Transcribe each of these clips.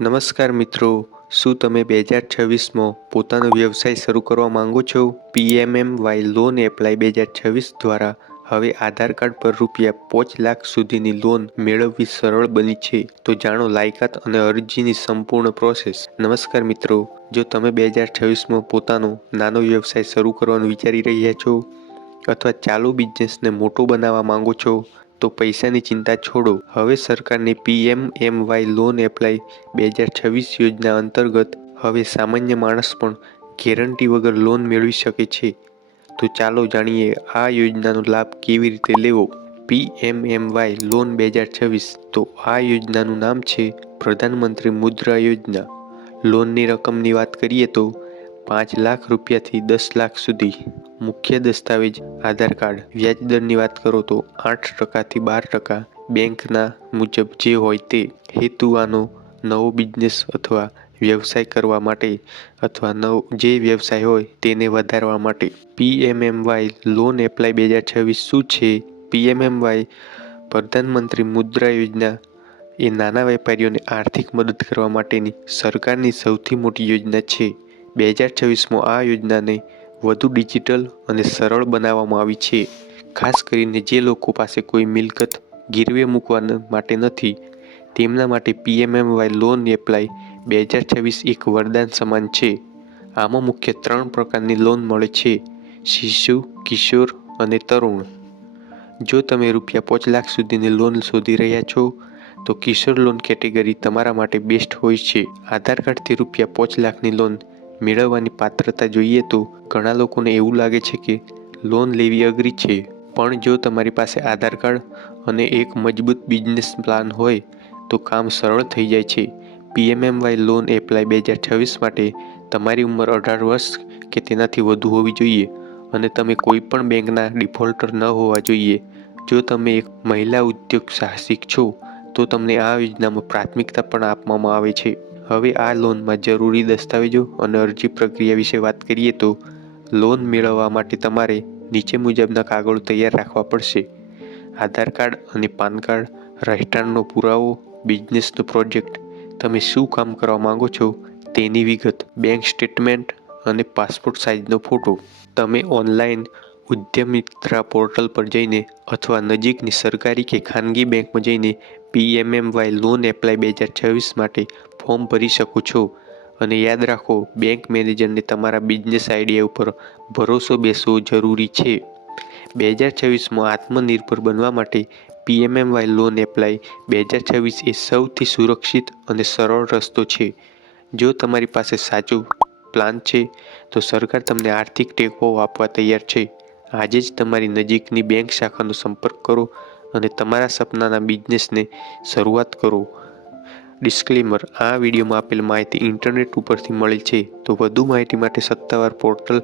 નમસ્કાર મિત્રો, શું તમે 2026માં પોતાનો વ્યવસાય શરૂ કરવા માંગો છો? પીએમએમવાય લોન એપ્લાય 2026 દ્વારા હવે આધાર કાર્ડ પર ₹5 લાખ સુધીની લોન મેળવવી સરળ બની છે. તો જાણો લાયકાત અને અરજીની સંપૂર્ણ પ્રોસેસ. નમસ્કાર મિત્રો, જો તમે 2026માં પોતાનો નાનો વ્યવસાય શરૂ કરવાનું વિચારી રહ્યા છો અથવા ચાલુ બિઝનેસને મોટો બનાવવા માંગો છો, તો પૈસાની ચિંતા છોડો. હવે સરકારની પીએમએમવાય લોન એપ્લાય 2026 યોજના અંતર્ગત હવે સામાન્ય માણસ પણ ગેરંટી વગર લોન મેળવી શકે છે. તો ચાલો જાણીએ આ યોજનાનો લાભ કેવી રીતે લેવો. પીએમએમવાય લોન 2026. તો આ યોજનાનું નામ છે પ્રધાનમંત્રી મુદ્રા યોજના. લોનની રકમની વાત કરીએ તો ₹5 લાખથી ₹10 લાખ સુધી. મુખ્ય દસ્તાવેજ આધાર કાર્ડ. વ્યાજદરની વાત કરો તો 8%થી 12%, બેંકના મુજબ જે હોય તે. હેતુ આનો નવો બિઝનેસ અથવા વ્યવસાય કરવા માટે અથવા જે વ્યવસાય હોય તેને વધારવા માટે. પીએમએમવાય લોન એપ્લાય 2026 શું છે? પીએમએમવાય પ્રધાનમંત્રી મુદ્રા યોજના એ નાના વેપારીઓને આર્થિક મદદ કરવા માટેની સરકારની સૌથી મોટી યોજના છે. 2026માં આ યોજનાને વધુ ડિજિટલ અને સરળ બનાવવામાં આવી છે. ખાસ કરીને જે લોકો પાસે કોઈ મિલકત ગીરવે મૂકવા માટે નથી, તેમના માટે પીએમએમવાય લોન એપ્લાય 2026 એક વરદાન સમાન છે. આમાં મુખ્ય 3 પ્રકારની લોન મળે છે: શિશુ, કિશોર અને તરુણ. જો તમે ₹5 લાખ સુધીની લોન શોધી રહ્યા છો, તો કિશોર લોન કેટેગરી તમારા માટે બેસ્ટ હોય છે. આધાર કાર્ડથી ₹5 લાખની લોન મેળવવાની પાત્રતા જોઈએ તો ઘણા લોકોને એવું લાગે છે કે લોન લેવી અઘરી છે. પણ જો તમારી પાસે આધાર કાર્ડ અને એક મજબૂત બિઝનેસ પ્લાન હોય તો કામ સરળ થઈ જાય છે. પીએમએમવાય લોન એપ્લાય 2026 માટે તમારી ઉંમર 18 વર્ષ કે તેનાથી વધુ હોવી જોઈએ અને તમે કોઈ પણ બેંકના ડિફોલ્ટર ન હોવા જોઈએ. જો તમે એક મહિલા ઉદ્યોગ સાહસિક છો, તો તમને આ યોજનામાં પ્રાથમિકતા પણ આપવામાં આવે છે. હવે આ લોનમાં જરૂરી દસ્તાવેજો અને અરજી પ્રક્રિયા વિશે વાત કરીએ તો લોન મેળવવા માટે તમારે નીચે મુજબના કાગળો તૈયાર રાખવા પડશે: આધાર કાર્ડ અને પાન કાર્ડ, રહેઠાણનો પુરાવો, બિઝનેસનો પ્રોજેક્ટ, તમે શું કામ કરવા માંગો છો તેની વિગત, બેંક સ્ટેટમેન્ટ અને પાસપોર્ટ સાઇઝનો ફોટો. તમે ઓનલાઈન ઉદ્યમિતા પોર્ટલ પર જઈને અથવા નજીકની સરકારી કે ખાનગી બેંકમાં જઈને પીએમએમવાય લોન એપ્લાય 2026 માટે ફોર્મ ભરી શકો છો. અને યાદ રાખો, બેંક મેનેજરને તમારા બિઝનેસ આઈડિયા ઉપર ભરોસો બેસવો જરૂરી છે. 2026માં આત્મનિર્ભર બનવા માટે પીએમએમવાય લોન એપ્લાય 2026 એ સૌથી સુરક્ષિત અને સરળ રસ્તો છે. જો તમારી પાસે સાચો પ્લાન છે, તો સરકાર તમને આર્થિક ટેકો આપવા તૈયાર છે. આજે જ તમારી નજીકની બેંક શાખાનો સંપર્ક કરો અને તમારા સપનાના બિઝનેસને શરૂઆત કરો. ડિસ્ક્લેમર: આ વિડીયોમાં આપેલ માહિતી ઇન્ટરનેટ ઉપરથી મળેલ છે, તો વધુ માહિતી માટે સત્તાવાર પોર્ટલ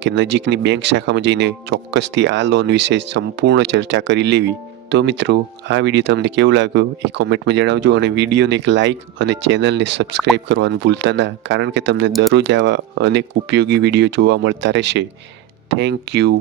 કે નજીકની બેંક શાખામાં જઈને ચોક્કસથી આ લોન વિશે સંપૂર્ણ ચર્ચા કરી લેવી. તો મિત્રો, આ વિડીયો તમને કેવો લાગ્યો એ કોમેન્ટમાં જણાવજો અને વિડીયોને એક લાઇક અને ચેનલને સબસ્ક્રાઈબ કરવાનું ભૂલતા ના, કારણ કે તમને દરરોજ આવા અનેક ઉપયોગી વિડીયો જોવા મળતા રહેશે. Thank you.